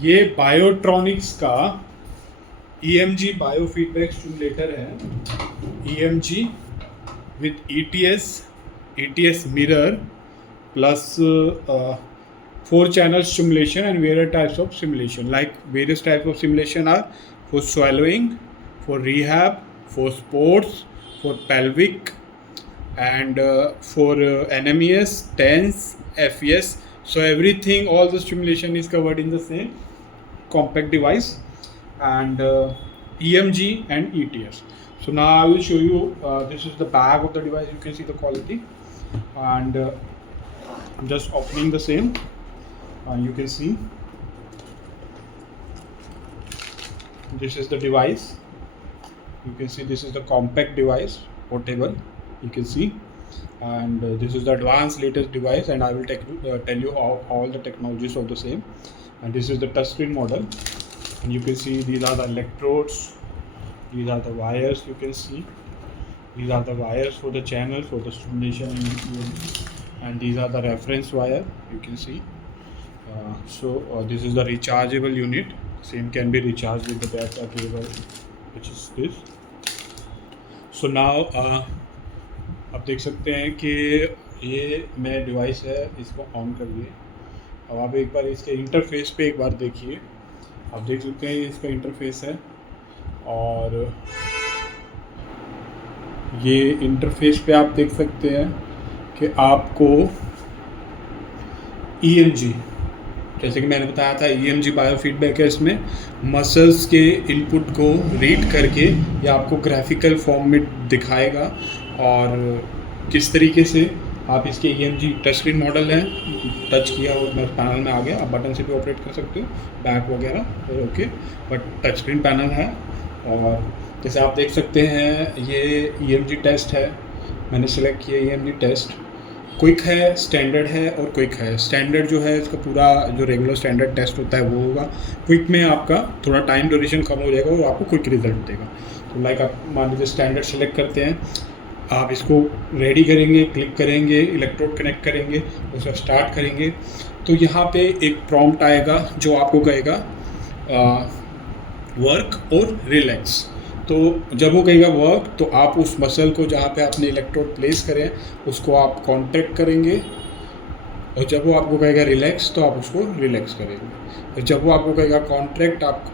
ये बायोट्रॉनिक्स का EMG biofeedback stimulator है। EMG with ETS mirror plus 4 channel stimulation and various types of stimulation. Like various types of stimulation are for swallowing, for rehab, for sports, for pelvic, and for NMES, TENS, FES. So everything, all the stimulation is covered in the same compact device, and EMG and ETS. So now I will show you, this is the back of the device. You can see the quality, and I'm just opening the same. You can see this is the device. You can see this is the compact device, portable. You can see, and this is the advanced latest device, and I will tell you all the technologies of the same. And this is the touchscreen model, and you can see these are the electrodes, these are the wires. You can see these are the wires for the channel, for the stimulation, and these are the reference wire. You can see. This is the rechargeable unit. Same can be recharged with the battery cable, which is this. So now आप देख सकते हैं कि ये मेरा device है, इसको on कर दिए। अब आप एक बार इसके इंटरफेस पे एक बार देखिए। आप देख सकते हैं ये इसका इंटरफेस है, और ये इंटरफेस पे आप देख सकते हैं कि आपको EMG, जैसे कि मैंने बताया था, EMG बायोफीडबैक है। इसमें मसल्स के इनपुट को रीड करके ये आपको ग्राफिकल फॉर्म में दिखाएगा, और किस तरीके से आप इसके EMG टच स्क्रीन मॉडल है, टच किया और मैं पैनल में आ गया। आप बटन से भी ऑपरेट कर सकते हो, बैक वगैरह, तो okay, but touch screen panel है। और जैसे आप देख सकते हैं ये EMG टेस्ट है, मैंने सेलेक्ट किया EMG टेस्ट। क्विक है, स्टैंडर्ड है और क्विक है। स्टैंडर्ड जो है इसका पूरा जो रेगुलर स्टैंडर्ड टेस्ट होता है वो होगा। क्विक में आपका थोड़ा टाइम ड्यूरेशन कम हो जाएगा और आपको क्विक रिजल्ट देगा। तो लाइक आप मान लीजिए स्टैंडर्ड सेलेक्ट करते हैं, आप इसको रेडी करेंगे, क्लिक करेंगे, इलेक्ट्रोड कनेक्ट करेंगे, उसको स्टार्ट करेंगे, तो यहाँ पे एक प्रॉम्प्ट आएगा जो आपको कहेगा वर्क और रिलैक्स। तो जब वो कहेगा वर्क, तो आप उस मसल को जहाँ पे आपने इलेक्ट्रोड प्लेस करें उसको आप कॉन्ट्रैक्ट करेंगे, और जब वो आपको कहेगा रिलैक्स तो आप उसको रिलैक्स करेंगे, और जब वो आपको कहेगा कॉन्ट्रैक्ट आप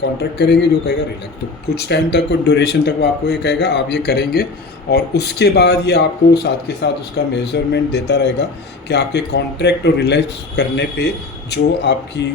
कॉन्ट्रैक्ट करेंगे, जो कहेगा रिलैक्स। तो कुछ टाइम तक, कुछ ड्यूरेशन तक वो आपको ये कहेगा आप ये करेंगे, और उसके बाद ये आपको साथ के साथ उसका मेजरमेंट देता रहेगा कि आपके कॉन्ट्रैक्ट और रिलैक्स करने पे जो आपकी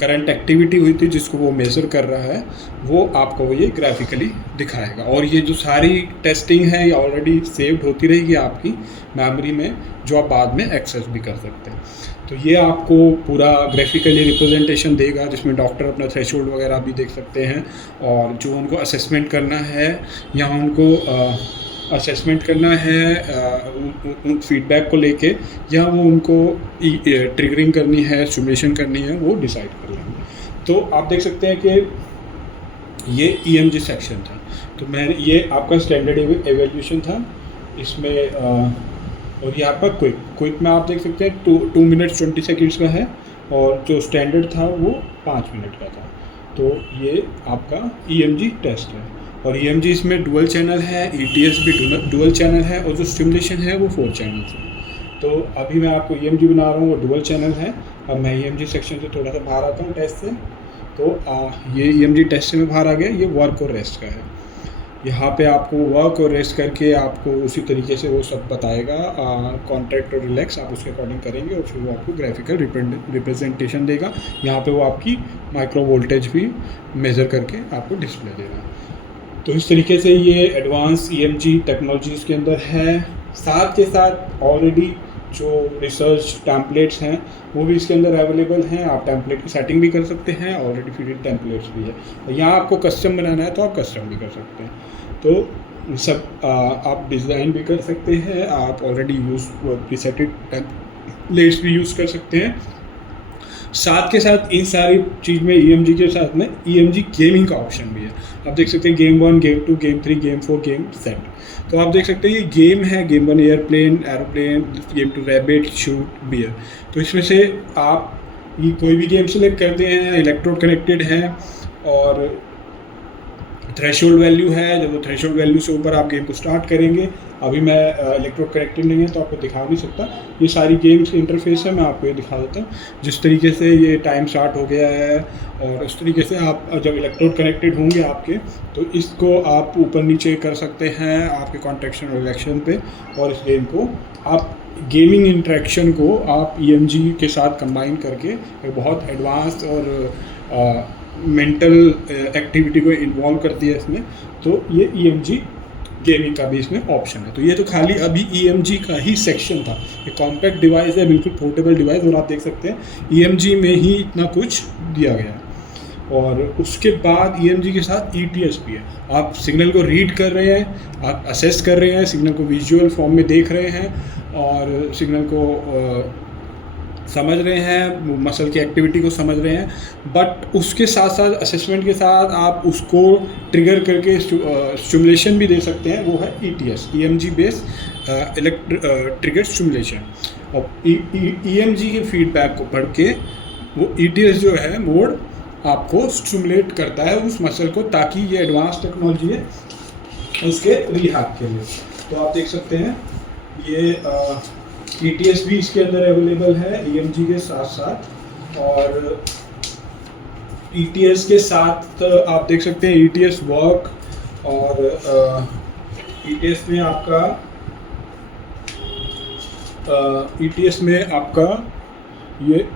करंट एक्टिविटी हुई थी जिसको वो मेज़र कर रहा है, वो आपको वो ये ग्राफिकली दिखाएगा। और ये जो सारी टेस्टिंग है ये ऑलरेडी सेव्ड होती रहेगी आपकी मेमोरी में, जो आप बाद में एक्सेस भी कर सकते हैं। तो ये आपको पूरा ग्राफिकली रिप्रेजेंटेशन देगा, जिसमें डॉक्टर अपना थ्रेशोल्ड वगैरह भी देख सकते हैं, और जो उनको असेसमेंट करना है या उनको असेसमेंट करना है उन फीडबैक को लेके, या वो उनको ट्रिगरिंग करनी है, स्टिमुलेशन करनी है, वो डिसाइड कर लेंगे। तो आप देख सकते हैं कि ये EMG सेक्शन था। तो ये आपका स्टैंडर्ड एवेल्यूशन था इसमें, और ये आपका क्विक में आप देख सकते हैं 2 मिनट्स 20 सेकेंड्स का है, और जो स्टैंडर्ड था वो 5 मिनट का था। तो ये आपका EMG टेस्ट है, और EMG इसमें डुअल चैनल है, ETS भी डुअल चैनल है, और जो स्टिमुलेशन है वो 4 चैनल है। तो अभी मैं आपको EMG बना रहा हूँ, वो डुअल चैनल है। अब मैं EMG सेक्शन से थोड़ा सा बाहर आता हूँ टेस्ट से। तो ये EMG टेस्ट से मैं बाहर आ गया। ये वर्क और रेस्ट का है। यहाँ पे आपको वर्क और रेस्ट करके आपको उसी तरीके से वो सब बताएगा, कॉन्ट्रैक्ट और रिलैक्स आप उसके अकॉर्डिंग करेंगे, और फिर वो आपको ग्राफिकल रिप्रेजेंटेशन देगा। यहाँ पे वो आपकी माइक्रो वोल्टेज भी मेज़र करके आपको डिस्प्ले देगा। तो इस तरीके से ये एडवांस EMG टेक्नोलॉजीज़ के अंदर है। साथ के साथ ऑलरेडी जो रिसर्च टेम्पलेट्स हैं वो भी इसके अंदर अवेलेबल हैं। आप टेम्पलेट की सेटिंग भी कर सकते हैं, ऑलरेडी फिटेड टेम्पलेट्स भी है। यहाँ आपको कस्टम बनाना है तो आप कस्टम भी कर सकते हैं। तो सब आप डिज़ाइन भी कर सकते हैं, आप ऑलरेडी प्रीसेटेड टेम्पलेट्स भी यूज़ कर सकते हैं। साथ के साथ इन सारी चीज़ में EMG के साथ में EMG गेमिंग का ऑप्शन भी है। आप देख सकते हैं game 1, game 2, game 3, game 4, game set. तो आप देख सकते हैं ये गेम है, game 1 airplane, game 2 rabbit, shoot, bear. तो इसमें से आप ये कोई भी गेम सेलेक्ट करते हैं, इलेक्ट्रोड कनेक्टेड है और थ्रेशोल्ड वैल्यू है। जब वो थ्रेशोल्ड वैल्यू से ऊपर आप गेम को स्टार्ट करेंगे, अभी मैं इलेक्ट्रोड कनेक्टेड नहीं है तो आपको दिखा नहीं सकता, ये सारी गेम्स की इंटरफेस है, मैं आपको ये दिखा देता हूँ। जिस तरीके से ये टाइम स्टार्ट हो गया है और उस तरीके से आप जब इलेक्ट्रोड कनेक्टेड होंगे आपके, तो इसको आप ऊपर नीचे कर सकते हैं आपके कॉन्ट्रैक्शन और रिलैक्शन पे। और इस गेम को आप गेमिंग इंटरेक्शन को आप EMG के साथ कंबाइन करके एक बहुत एडवांस और मेंटल एक्टिविटी को इन्वॉल्व करती है इसमें, तो ये EMG गेमिंग का भी इसमें ऑप्शन है। तो ये तो खाली अभी EMG का ही सेक्शन था। ये कॉम्पैक्ट डिवाइस है, बिल्कुल पोर्टेबल डिवाइस, और आप देख सकते हैं EMG में ही इतना कुछ दिया गया है। और उसके बाद EMG के साथ ETS भी है। आप सिग्नल को रीड कर रहे हैं, आप असेस कर रहे हैं, सिग्नल को विजुअल फॉर्म में देख रहे हैं और सिग्नल को समझ रहे हैं, मसल की एक्टिविटी को समझ रहे हैं, बट उसके साथ साथ असेसमेंट के साथ आप उसको ट्रिगर करके स्टिमुलेशन भी दे सकते हैं। वो है ETS, EMG based trigger stimulation. और EMG के फीडबैक को पढ़ के वो ETS जो है मोड आपको स्टिमुलेट करता है उस मसल को, ताकि ये एडवांस टेक्नोलॉजी है उसके रिहैब के लिए। तो आप देख सकते हैं ये ETS भी इसके अंदर अवेलेबल है EMG के साथ साथ। और ETS के साथ आप देख सकते हैं ETS वर्क, और ETS में आपका ETS में आपका ये,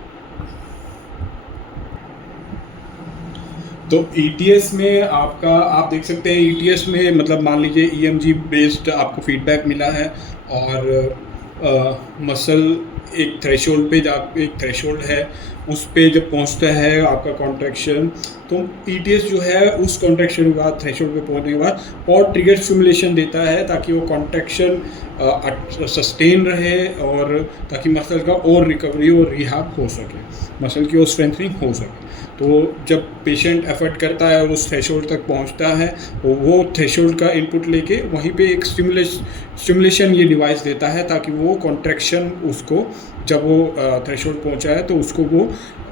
तो ETS में आपका आप देख सकते हैं ETS में मतलब मान लीजिए EMG बेस्ड आपको फीडबैक मिला है और मसल एक थ्रेशोल्ड पे एक थ्रेशोल्ड है, उस पे जब पहुंचता है आपका कॉन्ट्रैक्शन, तो ETS जो है उस कॉन्ट्रैक्शन के बाद थ्रेशोल्ड पे पहुंचने के बाद और ट्रिगर स्टिमुलेशन देता है ताकि वो कॉन्ट्रैक्शन सस्टेन रहे और ताकि मसल का और रिकवरी और रिहैब हो सके, मसल की और स्ट्रेंथनिंग हो सके। तो जब पेशेंट एफर्ट करता है और उस थ्रेशोल्ड तक पहुंचता है, वो थ्रेशोल्ड का इनपुट लेके वहीं पे एक स्टिमुलेशन ये डिवाइस देता है ताकि वो कॉन्ट्रैक्शन उसको जब वो थ्रेशोल्ड पहुंचा है तो उसको वो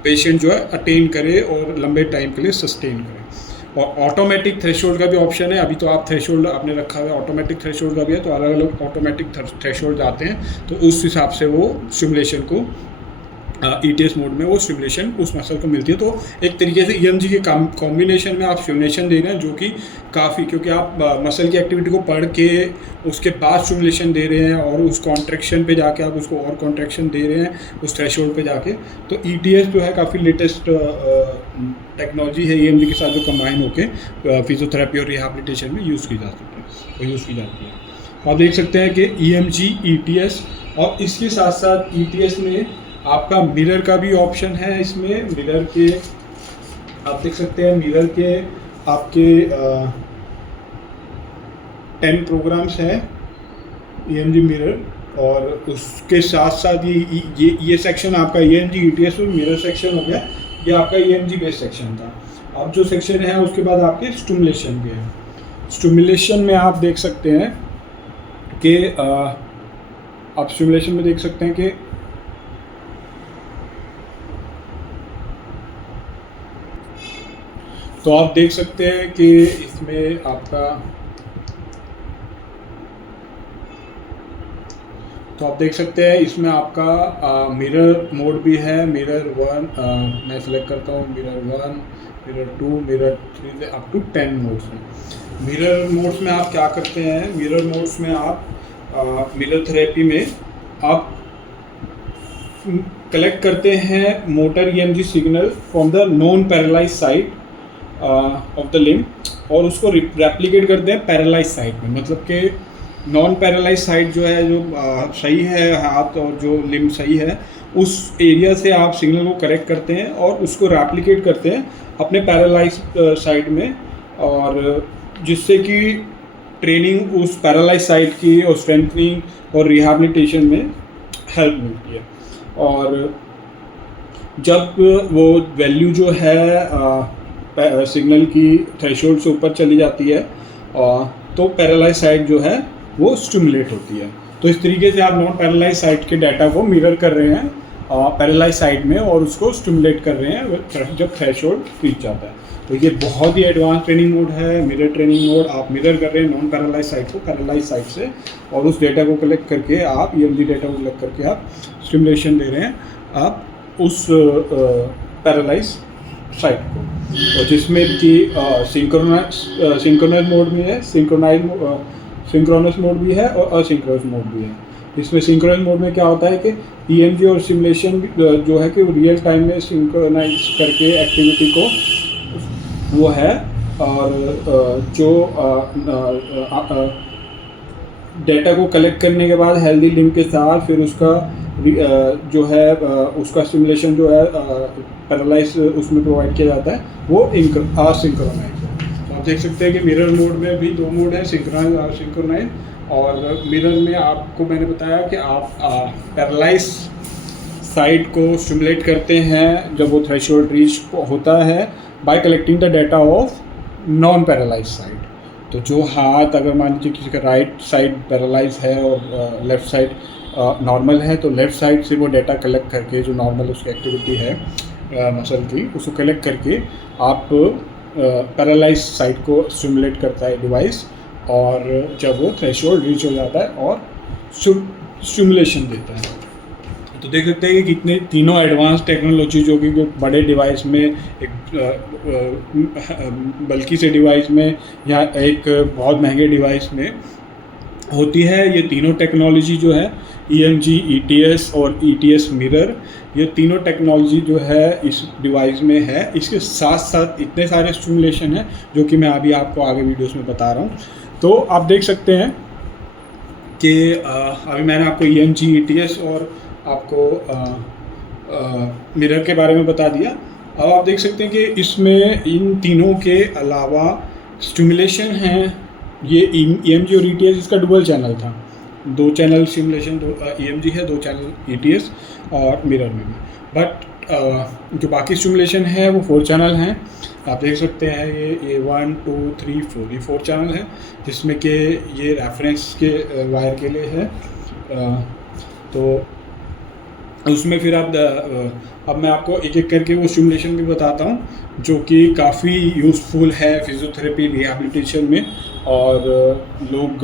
पेशेंट जो है अटेन करे और लंबे टाइम के लिए सस्टेन करे। और ऑटोमेटिक थ्रेशोल्ड का भी ऑप्शन है। अभी तो आप थ्रेशोल्ड आपने रखा हुआ है, ऑटोमेटिक थ्रेशोल्ड का भी है, तो अलग अलग ऑटोमेटिक थ्रेशोल्ड आते हैं, तो उस हिसाब से वो स्टिमुलेशन को ETS मोड में वो स्टिमुलेशन उस मसल को मिलती है। तो एक तरीके से EMG के कॉम्बिनेशन में आप स्टिमुलेशन दे रहे हैं, जो कि काफ़ी, क्योंकि आप मसल की एक्टिविटी को पढ़ के उसके बाद स्टिमुलेशन दे रहे हैं और उस कॉन्ट्रैक्शन पे जाके आप उसको और कॉन्ट्रैक्शन दे रहे हैं उस थ्रेशोल्ड पे जाके। तो ETS जो है काफ़ी लेटेस्ट टेक्नोलॉजी है EMG के साथ, जो कंबाइन होकर फिजियोथेरेपी और रिहैबिलिटेशन में यूज़ की जा सकती है, यूज़ की जाती है। आप देख सकते हैं कि EMG ETS, और इसके साथ साथ ETS में आपका मिरर का भी ऑप्शन है। इसमें मिरर के आप देख सकते हैं, मिरर के आपके 10 प्रोग्राम्स हैं EMG मिरर, और उसके साथ साथ ये सेक्शन आपका EMG ETS और मिरर सेक्शन हो गया, ये आपका EMG बेस्ड सेक्शन था। अब जो सेक्शन है उसके बाद आपके स्टिमुलेशन के हैं। स्टिमुलेशन में आप देख सकते हैं कि आप स्टिमुलेशन में देख सकते हैं कि तो आप देख सकते हैं कि इसमें आपका, तो आप देख सकते हैं इसमें आपका मिरर मोड भी है। मिरर 1 मैं सेलेक्ट करता हूँ, मिरर 1, मिरर 2, मिरर 3 से अप टू 10 मोड्स में। मिरर मोड्स में आप क्या करते हैं, मिरर मोड्स में आप मिरर थेरेपी में आप कलेक्ट करते हैं motor EMG signal from the non paralyse side of the limb, और उसको रेप्लिकेट करते हैं पैरालाइज साइड में। मतलब कि नॉन पैरालाइज साइड जो है, जो सही है हाथ और जो लिम्ब सही है, उस एरिया से आप सिग्नल को करेक्ट करते हैं और उसको रेप्लिकेट करते हैं अपने पैरालाइज साइड में, और जिससे कि ट्रेनिंग उस पैरालाइज साइड की और स्ट्रेंथनिंग और रिहैबिलिटेशन में हेल्प मिलती है। और जब वो वैल्यू जो है सिग्नल की थ्रेशोल्ड से ऊपर चली जाती है तो पैरालाइज साइड जो है वो स्टिमुलेट होती है। तो इस तरीके से आप नॉन पैरालाइज साइड के डाटा को मिरर कर रहे हैं पैरेलाइज साइड में और उसको स्टिमुलेट कर रहे हैं जब थ्रेशोल्ड रीच जाता है। तो ये बहुत ही एडवांस ट्रेनिंग मोड है, मिरर ट्रेनिंग मोड। आप मिरर कर रहे हैं नॉन पैरेलाइज साइड को पैरेलाइज साइड से, और उस डेटा को कलेक्ट करके आप EMG डेटा को कलेक्ट करके आप स्टिमुलेशन दे रहे हैं आप उस पैरेलाइज साइड को, और जिसमें कि सिंक्रोनस मोड भी है, सिंक्रोनस मोड भी है और असिंक्रोनस मोड भी है। इसमें सिंक्रोनस मोड में क्या होता है कि EMG और सिमुलेशन जो है कि वो रियल टाइम में सिंक्रोनाइज करके एक्टिविटी को वो है, और जो डेटा को कलेक्ट करने के बाद हेल्दी लिंक के साथ फिर उसका जो है उसका सिमुलेशन जो है पैरेलाइज उसमें प्रोवाइड किया जाता है, वो असिंक्रोनाइज है। तो आप देख सकते हैं कि मिरर मोड में भी 2 मोड है, सिंक्रोनाइज और असिंक्रोनाइज। और मिरर में आपको मैंने बताया कि आप पैरेलाइज साइड को स्टिमुलेट करते हैं जब वो थ्रेशोल्ड रीच होता है by collecting the data of non parallelise side. तो जो हाथ अगर मान लीजिए किसी का राइट साइड पैरेलाइज है और लेफ़्ट साइड नॉर्मल है, तो लेफ़्ट साइड से वो डेटा कलेक्ट करके जो नॉर्मल उसकी एक्टिविटी है मसल की, उसको कलेक्ट करके आप पैरेलाइज साइड को स्टिमुलेट करता है डिवाइस, और जब वो थ्रेशोल्ड रीच हो जाता है और स्टिमुलेशन देता है। तो देख सकते हैं कि कितने तीनों एडवांस टेक्नोलॉजी जो कि बड़े डिवाइस में एक बल्कि से डिवाइस में या एक बहुत महंगे डिवाइस में होती है। ये तीनों टेक्नोलॉजी जो है EMG, ETS और ETS मिरर, ये तीनों टेक्नोलॉजी जो है इस डिवाइस में है। इसके साथ साथ इतने सारे स्टिमुलेशन हैं जो कि मैं अभी आपको आगे वीडियोस में बता रहा हूँ। तो आप देख सकते हैं कि अभी मैंने आपको EMG, ETS और आपको मिरर के बारे में बता दिया। अब आप देख सकते हैं कि इसमें इन तीनों के अलावा स्टिमुलेशन हैं। ये EMG और ETS इसका डुअल चैनल था, 2 चैनल स्टिमुलेशन, EMG है, 2 चैनल ETS और मिरर में भी। बट जो बाकी स्टिमुलेशन है वो 4 चैनल हैं। आप देख सकते हैं ये 1, 2, 3, 4 ये 4 चैनल हैं, जिसमें कि ये रेफरेंस के वायर के लिए है। तो उसमें फिर अब मैं आपको एक एक करके वो स्टिमुलेशन भी बताता हूँ जो कि काफ़ी यूज़फुल है फिजियोथेरेपी रिहैबिलिटेशन में, और लोग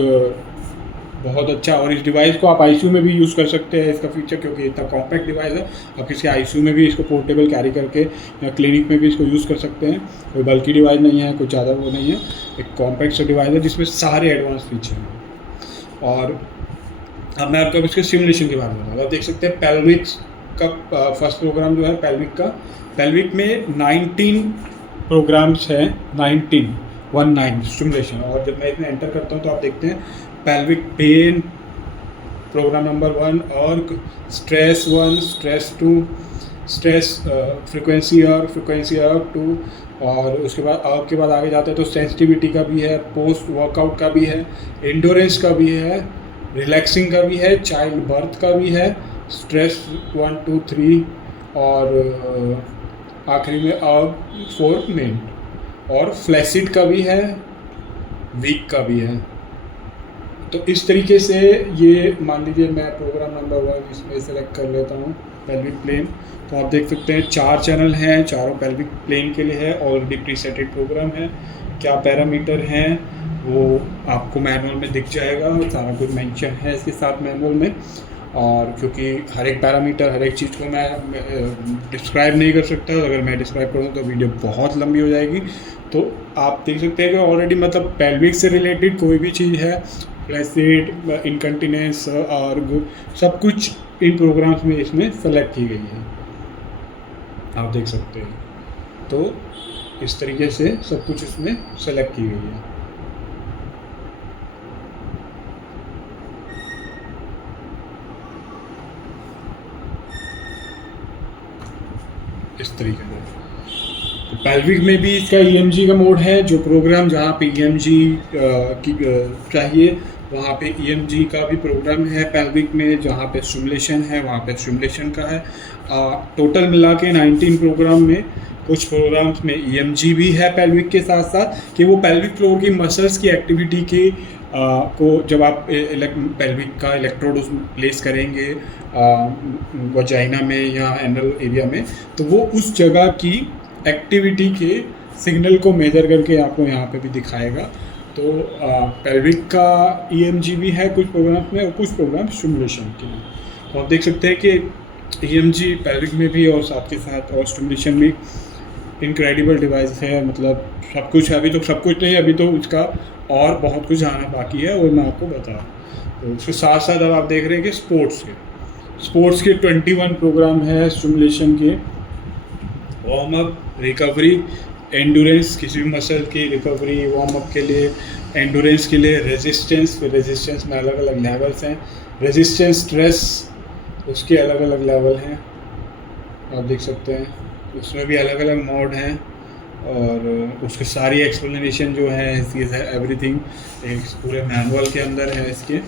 बहुत अच्छा। और इस डिवाइस को आप ICU में भी यूज़ कर सकते हैं, इसका फीचर, क्योंकि इतना कॉम्पैक्ट डिवाइस है। आप किसी ICU में भी इसको पोर्टेबल कैरी करके या क्लिनिक में भी इसको यूज़ कर सकते हैं। कोई बल्कि डिवाइस नहीं है, कोई ज़्यादा वो नहीं है, एक कॉम्पैक्ट सा डिवाइस है जिसमें सारे एडवांस फीचर हैं। और अब मैं आपको इसके सिमुलेशन के बारे में बताऊँगा। आप देख सकते हैं पेल्विक का फर्स्ट प्रोग्राम जो है पेल्विक में 19 प्रोग्राम्स हैं, 19 स्टिमुलेशन। और जब मैं इसमें एंटर करता हूँ तो आप देखते हैं पेल्विक पेन प्रोग्राम नंबर 1, और स्ट्रेस 1, स्ट्रेस 2, स्ट्रेस फ्रिक्वेंसी और फ्रिक्वेंसी 2, और उसके बाद के बाद आगे जाते हैं तो सेंसिटिविटी का भी है, पोस्ट वर्कआउट का भी है, एंडोरेंस का भी है, रिलैक्सिंग का भी है, चाइल्ड बर्थ का भी है, स्ट्रेस 1, 2, 3, और आखिरी में 4 मेन, और फ्लैसिड का भी है, वीक का भी है। तो इस तरीके से ये मान लीजिए मैं प्रोग्राम नंबर 1 इसमें सेलेक्ट कर लेता हूँ पेल्विक प्लेन। तो आप देख सकते हैं 4 चैनल हैं, चारों पेल्विक प्लेन के लिए है, ऑलरेडी प्रीसेटेड प्रोग्राम है। क्या पैरामीटर हैं वो आपको मैनुअल में दिख जाएगा, सारा कुछ मेंशन है इसके साथ मैनुअल में। और क्योंकि हर एक पैरामीटर, हर एक चीज़ को मैं डिस्क्राइब नहीं कर सकता, अगर मैं डिस्क्राइब करूँ तो वीडियो बहुत लंबी हो जाएगी। तो आप देख सकते हैं कि ऑलरेडी मतलब पेल्विक से रिलेटेड कोई भी चीज़ है, फ्लैसिड, इनकंटिनेंस और सब कुछ इन प्रोग्राम्स में इसमें सेलेक्ट की गई है, आप देख सकते हैं। तो इस तरीके से सब कुछ इसमें सेलेक्ट की गई है। इस तरीके से तो पेल्विक में भी इसका EMG का मोड है, जो प्रोग्राम जहाँ पे EMG की चाहिए वहाँ पे EMG का भी प्रोग्राम है। पेल्विक में जहाँ पे स्टिमुलेशन है वहाँ पे स्टिमुलेशन का है। टोटल मिला के 19 प्रोग्राम में कुछ प्रोग्राम्स में EMG भी है पेल्विक के साथ साथ, कि वो पेल्विक फ्लोर की मसल्स की एक्टिविटी की को जब आप पेल्विक का इलेक्ट्रोड उस प्लेस करेंगे वजाइना में या एनल एरिया में, तो वो उस जगह की एक्टिविटी के सिग्नल को मेजर करके आपको यहाँ पे भी दिखाएगा। तो पेल्विक का EMG भी है कुछ प्रोग्राम में और कुछ प्रोग्राम स्टिमुलेशन के लिए। तो आप देख सकते हैं कि EMG पेल्विक में भी और साथ के साथ और स्टिमुलेशन भी इनक्रेडिबल डिवाइस है। मतलब सब कुछ है, अभी तो सब कुछ नहीं, अभी तो उसका और बहुत कुछ आना बाकी है और मैं आपको बता रहा हूँ। तो उसके साथ साथ अब आप देख रहे हैं कि स्पोर्ट्स के 21 प्रोग्राम है स्टिमुलेशन के, वार्म अप, रिकवरी, एंडोरेंस, किसी भी मसल की रिकवरी, वार्म अप के लिए, एंडोरेंस के लिए, रेजिस्टेंस, फिर रेजिस्टेंस में अलग अलग लेवल्स हैं, रेजिस्टेंस स्ट्रेस उसके अलग अलग लेवल हैं, आप देख सकते हैं उसमें भी अलग अलग मोड हैं। और उसकी सारी एक्सप्लेनेशन जो है इसकी एवरीथिंग एक पूरे मैनुअल के अंदर है इसके,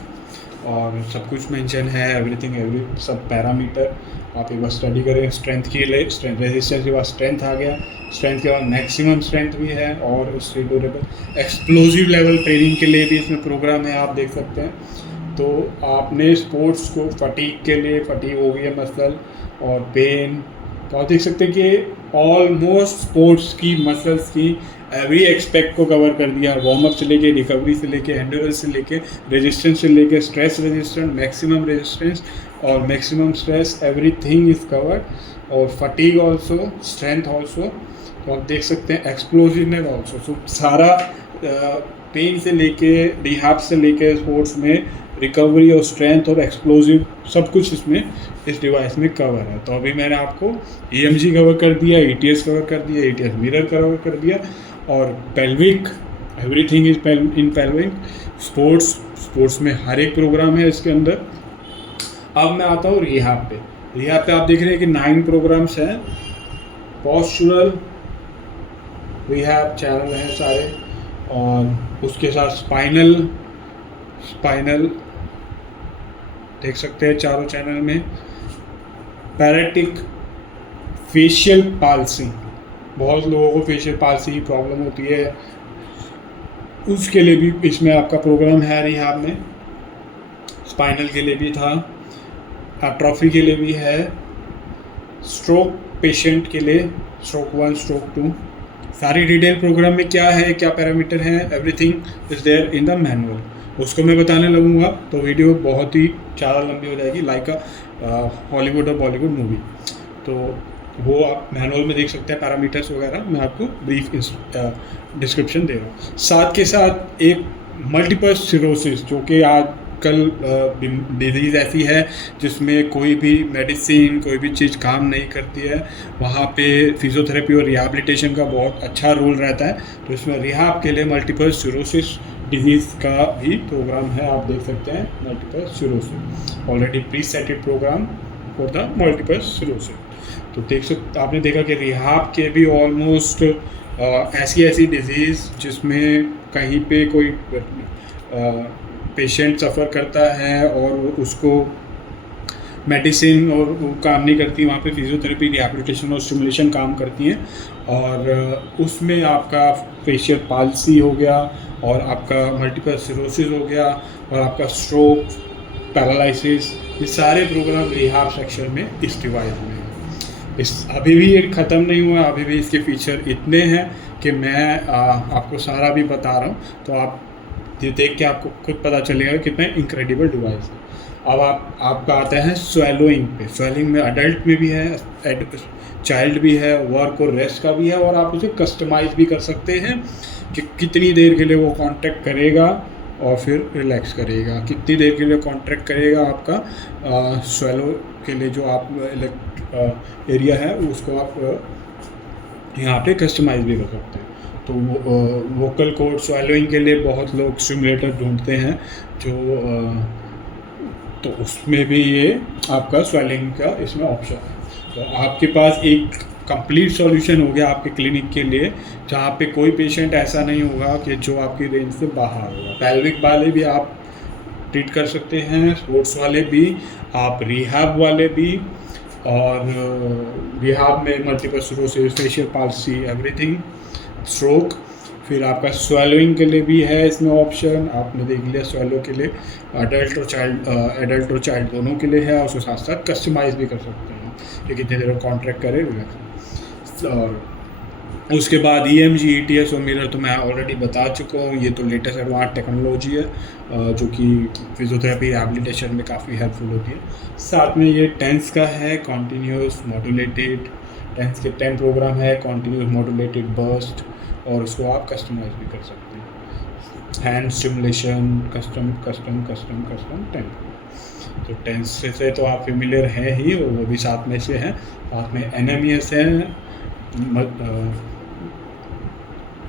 और सब कुछ मेंशन है, एवरीथिंग सब पैरामीटर आप एक बार स्टडी करें। स्ट्रेंथ के लिए स्ट्रेंथ, रेजिस्टेंस के बाद स्ट्रेंथ आ गया, स्ट्रेंथ के बाद मैक्सिमम स्ट्रेंथ भी है, और उससे ड्यूरेबल एक्सप्लोजिव लेवल ट्रेनिंग के लिए भी इसमें प्रोग्राम है, आप देख सकते हैं। तो आपने स्पोर्ट्स को फटीग के लिए, फटीग हो गई है मसल और पेन, तो आप देख सकते हैं कि ऑलमोस्ट स्पोर्ट्स की मसल्स की एवरी एक्सपेक्ट को कवर कर दिया, वार्म अप से लेके, रिकवरी से लेके, एंडोरेंस से लेके, रेजिस्टेंस से लेके, स्ट्रेस रेजिस्टेंस, मैक्सिमम रेजिस्टेंस और maximum stress, everything is covered. और फटीग ऑल्सो, स्ट्रेंथ ऑल्सो, तो आप देख सकते हैं एक्सप्लोजिवनेस ऑल्सो। सो सारा पेन से लेके, रिहैब से लेके, स्पोर्ट्स में रिकवरी और स्ट्रेंथ और एक्सप्लोजिव सब कुछ इसमें इस डिवाइस में कवर है। तो अभी मैंने आपको EMG कवर कर दिया, ETS कवर कर दिया, ETS मिरर कवर कर दिया, और pelvic, everything is in pelvic. Sports में हर एक प्रोग्राम है इसके अंदर। अब मैं आता हूँ रिहैब पे आप देख रहे हैं कि 9 प्रोग्राम्स हैं। पोस्चरल रिहैब चैनल हैं सारे, और उसके साथ स्पाइनल देख सकते हैं चारों चैनल में। पैरेटिक, फेशियल पाल्सी, बहुत लोगों को फेशियल पाल्सी की प्रॉब्लम होती है, उसके लिए भी इसमें आपका प्रोग्राम है रिहैब में। स्पाइनल के लिए भी था, एट्रोफी के लिए भी है, स्ट्रोक पेशेंट के लिए, स्ट्रोक 1, स्ट्रोक 2, सारी डिटेल प्रोग्राम में क्या है, क्या पैरामीटर हैं, everything is there in the manual. उसको मैं बताने लगूंगा तो वीडियो बहुत ही ज़्यादा लंबी हो जाएगी, लाइक हॉलीवुड और बॉलीवुड मूवी। तो वो आप मैनुअल में देख सकते हैं, पैरामीटर्स वगैरह मैं आपको ब्रीफ डिस्क्रिप्शन दे रहा हूँ। साथ के साथ एक मल्टीपल सिरोसिस, जो कि आजकल डिजीज़ ऐसी है जिसमें कोई भी मेडिसिन, कोई भी चीज़ काम नहीं करती है, वहाँ पे फिजियोथेरेपी और रिहैबिलिटेशन का बहुत अच्छा रोल रहता है। तो इसमें रिहैब के लिए मल्टीपल सिरोसिस डिजीज़ का भी प्रोग्राम है, आप देख सकते हैं। Multiple sclerosis already pre setted programme for the multiple sclerosis. तो देख सकते, आपने देखा कि रिहैब के भी ऑलमोस्ट ऐसी डिजीज़ जिसमें कहीं पे कोई पेशेंट सफ़र करता है और उसको मेडिसिन और वो काम नहीं करती, वहाँ पे फिजियोथेरेपी, रिहैबिलिटेशन और स्टिमुलेशन काम करती हैं। और उसमें आपका फेशियल पाल्सी हो गया, और आपका मल्टीपल सिरोसिस हो गया, और आपका स्ट्रोक, पैरालिसिस, ये सारे प्रोग्राम रिहैब सेक्शन में इस डिवाइस में है। अभी भी ये ख़त्म नहीं हुआ, अभी भी इसके फीचर इतने हैं कि मैं आपको सारा भी बता रहा हूँ। तो आप ये देख के आपको खुद पता चलेगा कितना इनक्रेडिबल डिवाइस है। अब आपका आता है स्वेलोइंग पे। स्वेलिंग में अडल्ट में भी है, चाइल्ड भी है, वर्क और रेस्ट का भी है, और आप उसे कस्टमाइज़ भी कर सकते हैं कि कितनी देर के लिए वो कॉन्ट्रैक्ट करेगा और फिर रिलैक्स करेगा, कितनी देर के लिए कॉन्ट्रैक्ट करेगा आपका स्वेलो के लिए जो आप एरिया है उसको आप यहाँ पे कस्टमाइज़ भी कर सकते हैं। तो वोकल कॉर्ड स्वेलोइंग के लिए बहुत लोग स्टिमुलेटर ढूंढते हैं, जो तो उसमें भी ये आपका स्वेलिंग का इसमें ऑप्शन है। तो आपके पास एक कंप्लीट सॉल्यूशन हो गया आपके क्लिनिक के लिए, जहाँ पे कोई पेशेंट ऐसा नहीं होगा कि जो आपकी रेंज से बाहर होगा। पेल्विक वाले भी आप ट्रीट कर सकते हैं, स्पोर्ट्स वाले भी, आप रिहैब वाले भी, और रिहैब में multiple cirrhosis, facial palsy, everything, stroke, फिर आपका swallowing के लिए भी है इसमें ऑप्शन, आपने देख लिया swallow के लिए, एडल्ट और चाइल्ड दोनों के लिए है, और उसके साथ साथ कस्टमाइज़ भी कर सकते हैं कि कितने देर कॉन्ट्रैक्ट करे रिलैक्स। और उसके बाद EMG, ETS और मिरर तो मैं ऑलरेडी बता चुका हूँ, ये तो लेटेस्ट एडवांस टेक्नोलॉजी है जो कि फिजियोथेरेपी रिहैबिलिटेशन में काफ़ी हेल्पफुल होती है। साथ में ये टेंस का है, कॉन्टीन्यूस मॉड्यूलेटेड टेंस के 10 प्रोग्राम है, कॉन्टीन्यूस मॉड्यूलेटेड बर्स्ट, और उसको आप कस्टमाइज भी कर सकते हैं। Hand stimulation, custom 10। तो टेंस से तो आप फेमिलियर हैं ही, और वो भी साथ में से हैं। साथ में NMES है,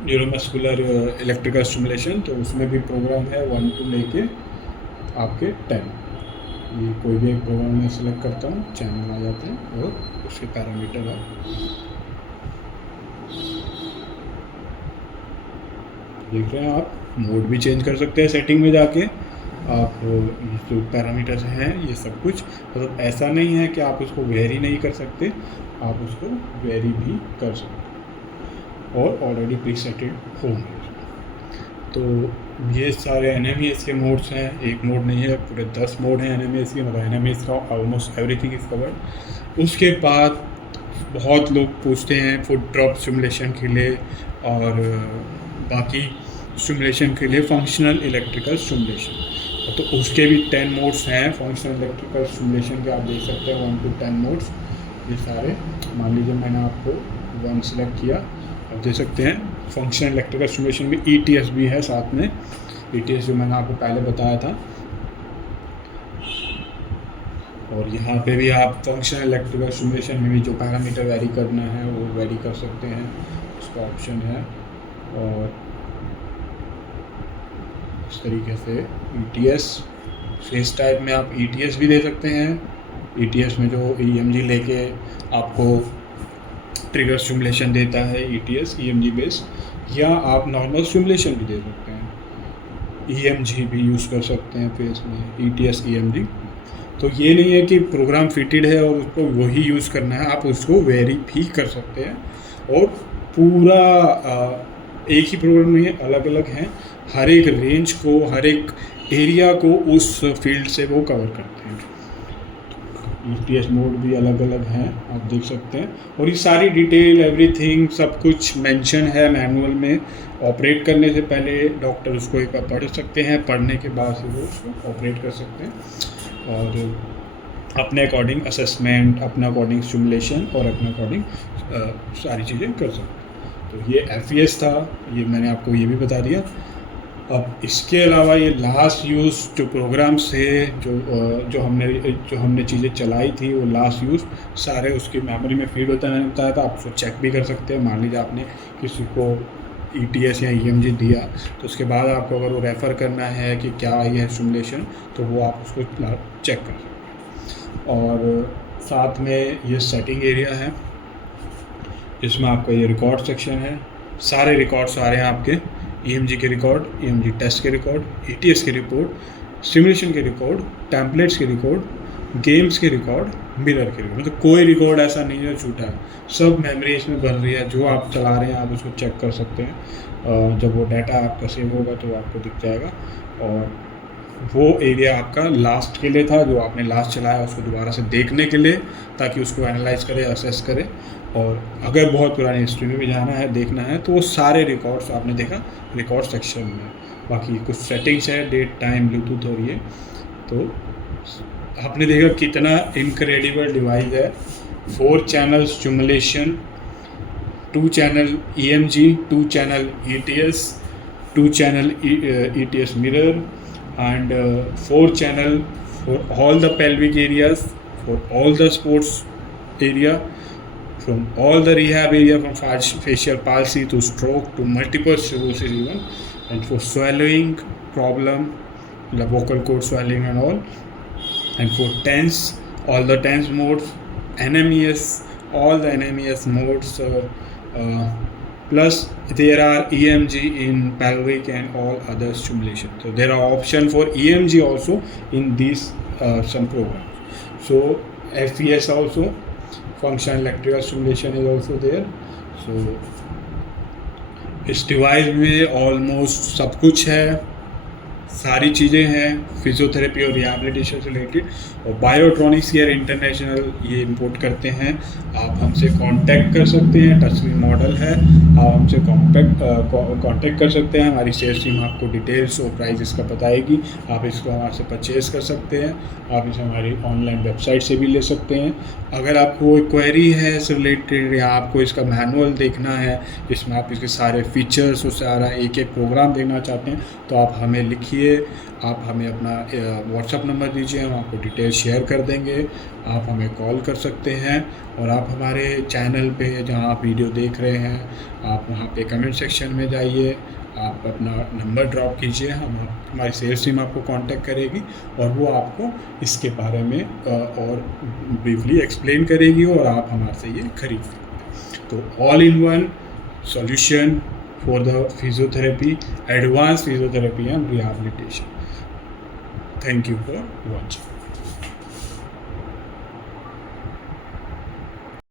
न्यूरोमस्कुलर इलेक्ट्रिकल स्टिमुलेशन, तो उसमें भी प्रोग्राम है 1 to लेके आपके 10। ये कोई भी एक प्रोग्राम मैं सेलेक्ट करता हूँ, चैनल आ जाते हैं और उसके पैरामीटर है, देख रहे हैं आप। मोड भी चेंज कर सकते हैं सेटिंग में जाके आप, जो पैरामीटर्स हैं ये सब कुछ। मतलब ऐसा नहीं है कि आप उसको वेरी नहीं कर सकते, आप उसको वेरी भी कर सकते और ऑलरेडी प्रीसेटेड होंगे। तो ये सारे NMES के मोड्स हैं, एक मोड नहीं है, पूरे 10 मोड हैं NMES के, मतलब NMES का ऑलमोस्ट एवरीथिंग इज कवर्ड। उसके बाद बहुत लोग पूछते हैं फुट ड्रॉप स्टिमुलेशन के लिए और बाकी स्टिमुलेशन के लिए फंक्शनल इलेक्ट्रिकल स्टिमुलेशन, तो उसके भी 10 मोड्स हैं फंक्शनल इलेक्ट्रिकल स्टिमुलेशन के, आप देख सकते हैं 1 to 10 मोड्स ये सारे। मान लीजिए मैंने आपको 1 सेलेक्ट किया, आप देख सकते हैं फंक्शनल इलेक्ट्रिकल स्टिमुलेशन में ETS भी है साथ में, ETS जो मैंने आपको पहले बताया था। और यहाँ पे भी आप फंक्शनल इलेक्ट्रिकल स्टिमुलेशन में भी जो पैरामीटर वेरी करना है वो वेरी कर सकते हैं, उसका ऑप्शन है। और इस तरीके से ETS फेस टाइप में आप ETS भी दे सकते हैं, ETS में जो EMG लेके आपको ट्रिगर स्टिमुलेशन देता है ETS EMG बेस, या आप नॉर्मल स्टिमुलेशन भी दे सकते हैं, EMG भी यूज़ कर सकते हैं फेस में, ETS EMG। तो ये नहीं है कि प्रोग्राम फिटेड है और उसको वही यूज़ करना है, आप उसको वेरी भी कर सकते हैं। और पूरा एक ही प्रोग्राम नहीं है, अलग अलग हैं, हर एक रेंज को, हर एक एरिया को उस फील्ड से वो कवर करते हैं। ETS मोड भी अलग अलग हैं, आप देख सकते हैं। और ये सारी डिटेल एवरीथिंग सब कुछ मेंशन है मैनुअल में। ऑपरेट करने से पहले डॉक्टर उसको एक बार पढ़ सकते हैं, पढ़ने के बाद से वो उसको ऑपरेट कर सकते हैं और अपने अकॉर्डिंग असेसमेंट, अपने अकॉर्डिंग स्टिमुलेशन और अपने अकॉर्डिंग सारी चीज़ें कर सकते हैं। तो ये FES था, ये मैंने आपको ये भी बता दिया। अब इसके अलावा ये लास्ट यूज़ जो प्रोग्राम से जो हमने चीज़ें चलाई थी, वो लास्ट यूज़ सारे उसकी मेमोरी में फीड होता है, मैंने बताया था। आप उसको चेक भी कर सकते हैं। मान लीजिए आपने किसी को ETS या EMG दिया, तो उसके बाद आपको अगर वो रेफ़र करना है कि क्या ये है स्टिमुलेशन, तो वो आप उसको चेक कर सकते हैं। और साथ में ये सेटिंग एरिया है, इसमें आपका ये रिकॉर्ड सेक्शन है, सारे रिकॉर्ड्स आ रहे हैं आपके, EMG के रिकॉर्ड, EMG टेस्ट के रिकॉर्ड, ETS के रिपोर्ट, स्टिमुलेशन के रिकॉर्ड, टेम्पलेट्स के रिकॉर्ड, गेम्स के रिकॉर्ड, मिरर के रिकॉर्ड। मतलब कोई रिकॉर्ड ऐसा नहीं है छूटा है, सब मेमोरी इसमें भर रही है। जो आप चला रहे हैं आप उसको चेक कर सकते हैं, जब वो डाटा आपका सेव होगा तो आपको दिख जाएगा। और वो एरिया आपका लास्ट के लिए था, जो आपने लास्ट चलाया उसको दोबारा से देखने के लिए, ताकि उसको एनालाइज करे, असेस करे। और अगर बहुत पुरानी हिस्ट्री में भी जाना है, देखना है, तो वो सारे रिकॉर्ड्स आपने देखा रिकॉर्ड सेक्शन में। बाकी कुछ सेटिंग्स है, डेट, टाइम, ब्लूटूथ और ये, तो आपने देखा कितना इनक्रेडिबल डिवाइस है। 4 channel stimulation, 2 channel EMG, 2 channel ETS, 2 channel ETS mirror, and 4 channel for all the pelvic areas, for all the sports area, from all the rehab area, from facial palsy to stroke to multiple sclerosis even, and for swallowing problem, the vocal cord swelling and all, and for TENS, all the TENS modes, NMES, all the NMES modes, plus there are EMG in pelvic and all other stimulation. So there are option for EMG also in these some programs. So FES also, functional electrical stimulation is also there. So इस device में almost सब कुछ है, सारी चीज़ें हैं physiotherapy और rehabilitation से रिलेटेड। और बायोट्रॉनिक्स केयर इंटरनेशनल ये इंपोर्ट करते हैं। आप हमसे कांटेक्ट कर सकते हैं, टच स्क्रीन मॉडल है, आप हमसे कांटेक्ट कर सकते हैं। हमारी सेल्स टीम आपको डिटेल्स और प्राइस इसका बताएगी। आप इसको हमारे से परचेज़ कर सकते हैं, आप इसे हमारी ऑनलाइन वेबसाइट से भी ले सकते हैं। अगर आपको कोई क्वेरी है इससे रिलेटेड या आपको इसका मैनुअल देखना है जिसमें आप इसके सारे फीचर्स और सारा एक एक प्रोग्राम देखना चाहते हैं, तो आप हमें लिखिए, आप हमें अपना व्हाट्सअप नंबर दीजिए, हम आपको डिटेल शेयर कर देंगे। आप हमें कॉल कर सकते हैं और आप हमारे चैनल पे जहाँ आप वीडियो देख रहे हैं, आप वहाँ पे कमेंट सेक्शन में जाइए, आप अपना नंबर ड्रॉप कीजिए, हमारी सेल्स टीम आपको कांटेक्ट करेगी और वो आपको इसके बारे में और ब्रीफली एक्सप्लेन करेगी और आप हमारे से ये खरीद सकते हैं। तो all in one solution for the physiotherapy, advanced physiotherapy and rehabilitation. Thank you for watching.